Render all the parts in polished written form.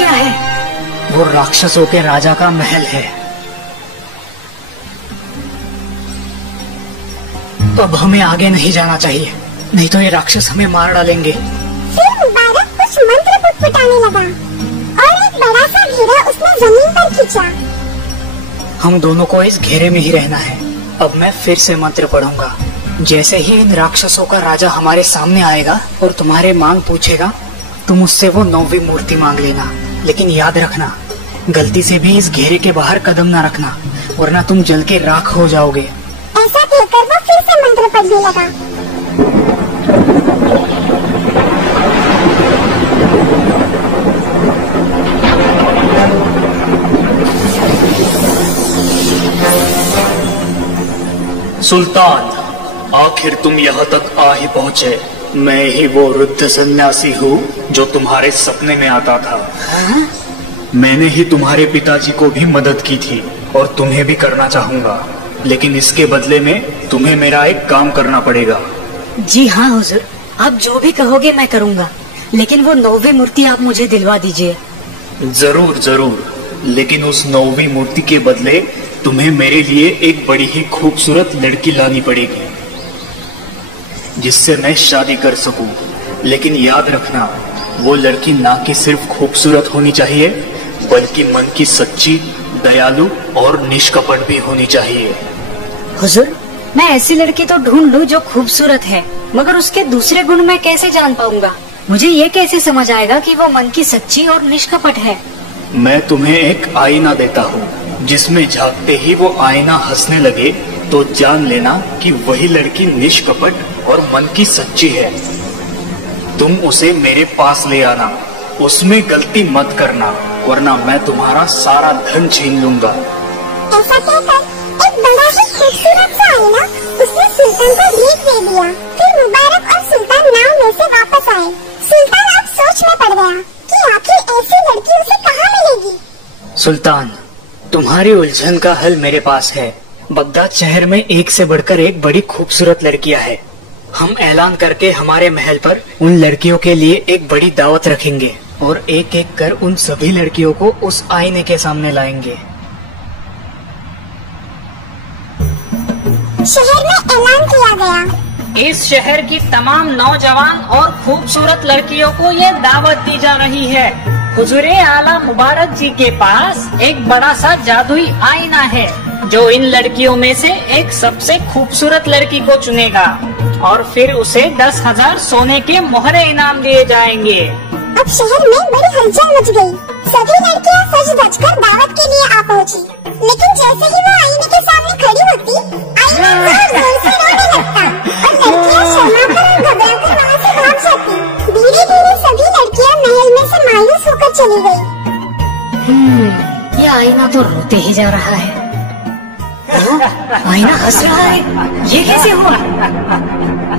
क्या है? वो राक्षसों के राजा का महल है। अब हमें आगे नहीं जाना चाहिए, नहीं तो ये राक्षस हमें मार डालेंगे। फिर मुबारक कुछ मंत्र पुटपुटाने लगा और एक बड़ा सा घेरा उसने जमीन पर खींचा। हम दोनों को इस घेरे में ही रहना है। अब मैं फिर से मंत्र पढ़ूंगा। जैसे ही इन राक्षसों का राजा हमारे सामने आएगा और तुम्हारे मांग पूछेगा, तुम उससे वो 9वीं मूर्ति मांग लेना। लेकिन याद रखना, गलती से भी इस घेरे के बाहर कदम न रखना, वरना तुम जल के राख हो जाओगे। ऐसा कहकर वो फिर से मंत्र पढ़ने लगा। सुल्तान, आखिर तुम यहाँ तक आ ही पहुँचे। मैं ही वो वृद्ध सन्यासी हूँ जो तुम्हारे सपने में आता था। हाँ? मैंने ही तुम्हारे पिताजी को भी मदद की थी और तुम्हें भी करना चाहूँगा, लेकिन इसके बदले में तुम्हें मेरा एक काम करना पड़ेगा। जी हाँ हुजूर, आप जो भी कहोगे मैं करूँगा, लेकिन वो 9वीं मूर्ति आप मुझे दिलवा दीजिए। जरूर जरूर, लेकिन उस 9वीं मूर्ति के बदले तुम्हें मेरे लिए एक बड़ी ही खूबसूरत लड़की लानी पड़ेगी, जिससे मैं शादी कर सकूं। लेकिन याद रखना, वो लड़की ना कि सिर्फ खूबसूरत होनी चाहिए, बल्कि मन की सच्ची, दयालु और निष्कपट भी होनी चाहिए। हुजूर, मैं ऐसी लड़की तो ढूंढ लूं जो खूबसूरत है, मगर उसके दूसरे गुण मैं कैसे जान पाऊंगा? मुझे ये कैसे समझ आएगा कि वो मन की सच्ची और निष्कपट है? मैं तुम्हें एक आईना देता हूँ, जिसमें झांकते ही वो आईना हंसने लगे तो जान लेना कि वही लड़की निष्कपट और मन की सच्ची है। तुम उसे मेरे पास ले आना, उसमें गलती मत करना, वरना मैं तुम्हारा सारा धन छीन लूंगा। ऐसा कहकर एक बड़ा ही खूबसूरत सा आईना उसने सुल्तान को भेंट दे दिया। फिर मुबारक और सुल्तान नाव में से वापस आए। सुल्तान अब सोच में पड़ गया कि आखिर ऐसी लड़की उसे कहाँ मिलेगी। सुल्तान, तुम्हारी उलझन का हल मेरे पास है। बगदाद शहर में एक से बढ़कर एक बड़ी खूबसूरत लड़कियां हैं। हम ऐलान करके हमारे महल पर उन लड़कियों के लिए एक बड़ी दावत रखेंगे और एक एक कर उन सभी लड़कियों को उस आईने के सामने लाएंगे। शहर में ऐलान किया गया। इस शहर की तमाम नौजवान और खूबसूरत लड़कियों को ये दावत दी जा रही है। हुजूरे आला मुबारक जी के पास एक बड़ा सा जादुई आईना है, जो इन लड़कियों में से एक सबसे खूबसूरत लड़की को चुनेगा और फिर उसे 10,000 सोने के मोहरे इनाम दिए जाएंगे। अब शहर में बड़ी हलचल मच गई। सभी लड़कियां सज धज कर दावत के लिए आ पहुंची। लेकिन जैसे ही वो आईने के सामने खड़ी होती, आईना जोर जोर से रोने लगता और लड़कियां शर्माकर और घबराकर वहाँ से भाग जाती। धीरे धीरे सभी लड़कियां महल में से मायूस होकर चली गयी। ये आईना तो रोते ही जा रहा है। आईना हंस रहा है, ये कैसे हुआ?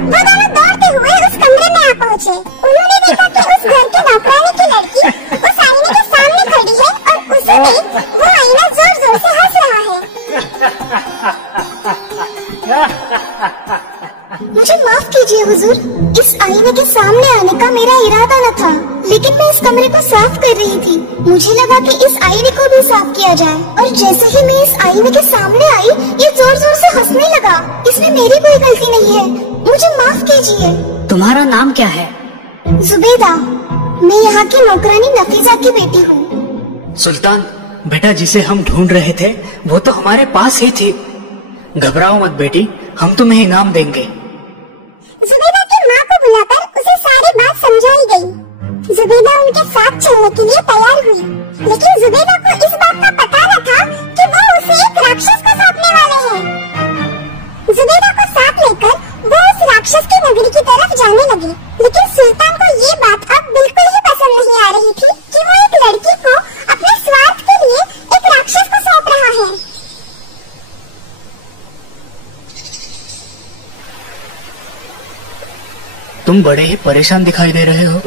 वो दोनों दौड़ते हुए उस कमरे में आ पहुँचे। उन्होंने देखा कि उस घर के नौकरानी की लड़की उस आईने के सामने खड़ी है और उसे देख वो आईना जोर जोर से हंस रहा है। मुझे माफ कीजिए हुजूर, इस आईने के सामने आने का मेरा इरादा न था, लेकिन मैं इस कमरे को साफ कर रही थी। मुझे लगा कि इस आईने को भी साफ किया जाए, और जैसे ही मैं इस आईने के सामने आई, ये जोर जोर से हंसने लगा। इसमें मेरी कोई गलती नहीं है, मुझे माफ कीजिए। तुम्हारा नाम क्या है? जुबैदा, मैं यहाँ की नौकरानी नफीजा की बेटी हूँ। सुल्तान, बेटा जिसे हम ढूंढ रहे थे वो तो हमारे पास ही थी। घबराओ मत बेटी, हम तुम्हें इनाम देंगे। जुबैदा की माँ को बुलाकर उसे सारी बात समझाई गई। जुबैदा उनके साथ चलने के लिए तैयार हुई, लेकिन जुबैदा को इस बात का पता न था कि वो उसे एक राक्षस को सौंपने वाले हैं। जुबैदा को साथ लेकर वो उस राक्षस की नगरी की तरफ जाने लगी, लेकिन सुल्तान को ये बात अब बिल्कुल ही पसंद नहीं आ रही थी कि वो एक लड़की को अपने स्वार्थ के लिए एक राक्षस को सौंप रहा है। तुम बड़े ही परेशान दिखाई दे रहे हो।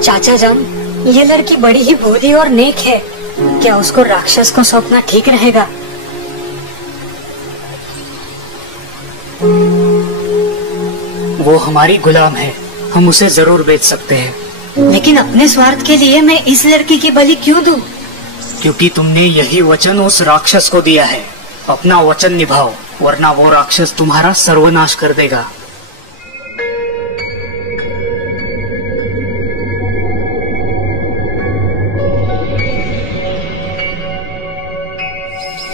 चाचा जान, ये लड़की बड़ी ही भोली और नेक है, क्या उसको राक्षस को सौंपना ठीक रहेगा? वो हमारी गुलाम है, हम उसे जरूर बेच सकते हैं। लेकिन अपने स्वार्थ के लिए मैं इस लड़की की बलि क्यों दूं? क्योंकि तुमने यही वचन उस राक्षस को दिया है। अपना वचन निभाओ, वरना वो राक्षस तुम्हारा सर्वनाश कर देगा।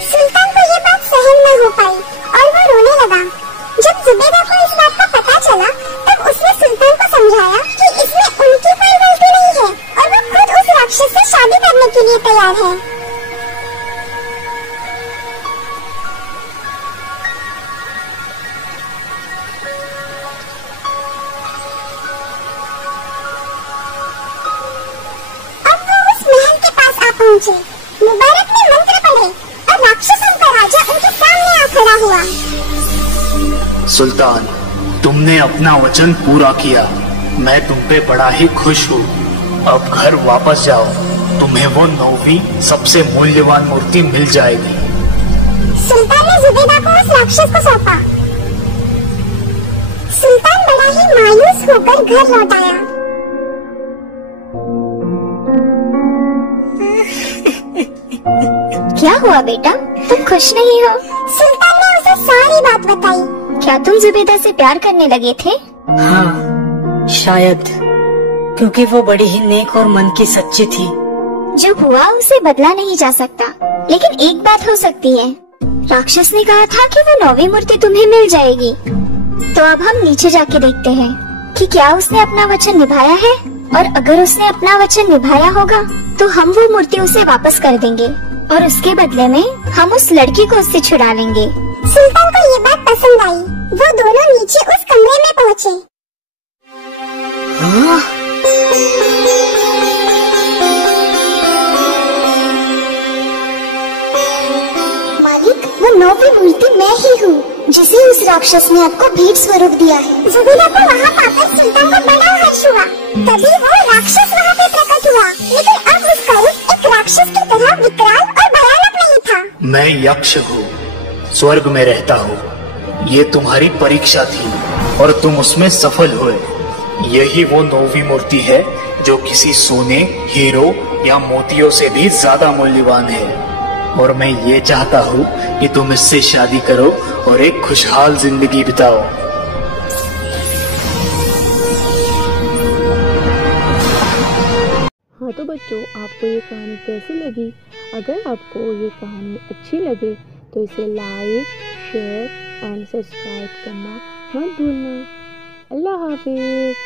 सुल्तान को ये बात सहन न हो पाई और वो रोने लगा। जब जुबैदा को इस बात का पता चला, तब उसने सुल्तान को समझाया कि इसमें उनकी कोई गलती नहीं है और वो खुद उस राक्षस से शादी करने के लिए तैयार है। अब वो उस महल के पास आ पहुंचे। मुबारक ने मंत्र पढ़े और राक्षसों का राजा उनके सामने आ खड़ा हुआ। सुल्तान, तुमने अपना वचन पूरा किया। मैं तुम पे बड़ा ही खुश हूँ। अब घर वापस जाओ, तुम्हें वो 9वीं सबसे मूल्यवान मूर्ति मिल जाएगी। सुल्तान ने जुबैदा को उस राक्षस को सौंपा। सुल्तान बड़ा ही मायूस होकर घर लौट आया। क्या हुआ बेटा, तुम खुश नहीं हो? सुल्तान ने उसे सारी बात बताई। क्या तुम जुबैदा से प्यार करने लगे थे? हाँ, शायद, क्योंकि वो बड़ी ही नेक और मन की सच्ची थी। जो हुआ उसे बदला नहीं जा सकता, लेकिन एक बात हो सकती है। राक्षस ने कहा था कि वो 9वीं मूर्ति तुम्हें मिल जाएगी। तो अब हम नीचे जाके देखते हैं कि क्या उसने अपना वचन निभाया है, और अगर उसने अपना वचन निभाया होगा तो हम वो मूर्ति उसे वापस कर देंगे और उसके बदले में हम उस लड़की को उससे छुड़ा लेंगे। सुल्तान को ये बात पसंद आई। वो दोनों नीचे उस कमरे में पहुँचे। हाँ? मालिक, वो 9वीं मूर्ति मैं ही हूँ, जिसे उस राक्षस ने आपको भेंट स्वरूप दिया है। जुबैदा को वहाँ पाकर सुल्तान को बड़ा हर्ष हुआ। तभी वो राक्षस वहाँ पे प्रकट हुआ, लेकिन अब उसका रूप एक राक्षस की तरह विकराल और भयानक नहीं था। मैं यक्ष हूँ, स्वर्ग में रहता हूँ। ये तुम्हारी परीक्षा थी और तुम उसमें सफल हुए। यही वो 9वीं मूर्ति है जो किसी सोने, हीरो या मोतियों से भी ज्यादा मूल्यवान है, और मैं ये चाहता हूँ कि तुम इससे शादी करो और एक खुशहाल जिंदगी बिताओ। हाँ तो बच्चों, आपको ये कहानी कैसी लगी? अगर आपको ये कहानी अच्छी लगे तो इसे लाइक, शेयर एंड सब्सक्राइब करना मत भूलना। अल्लाह हाफिज।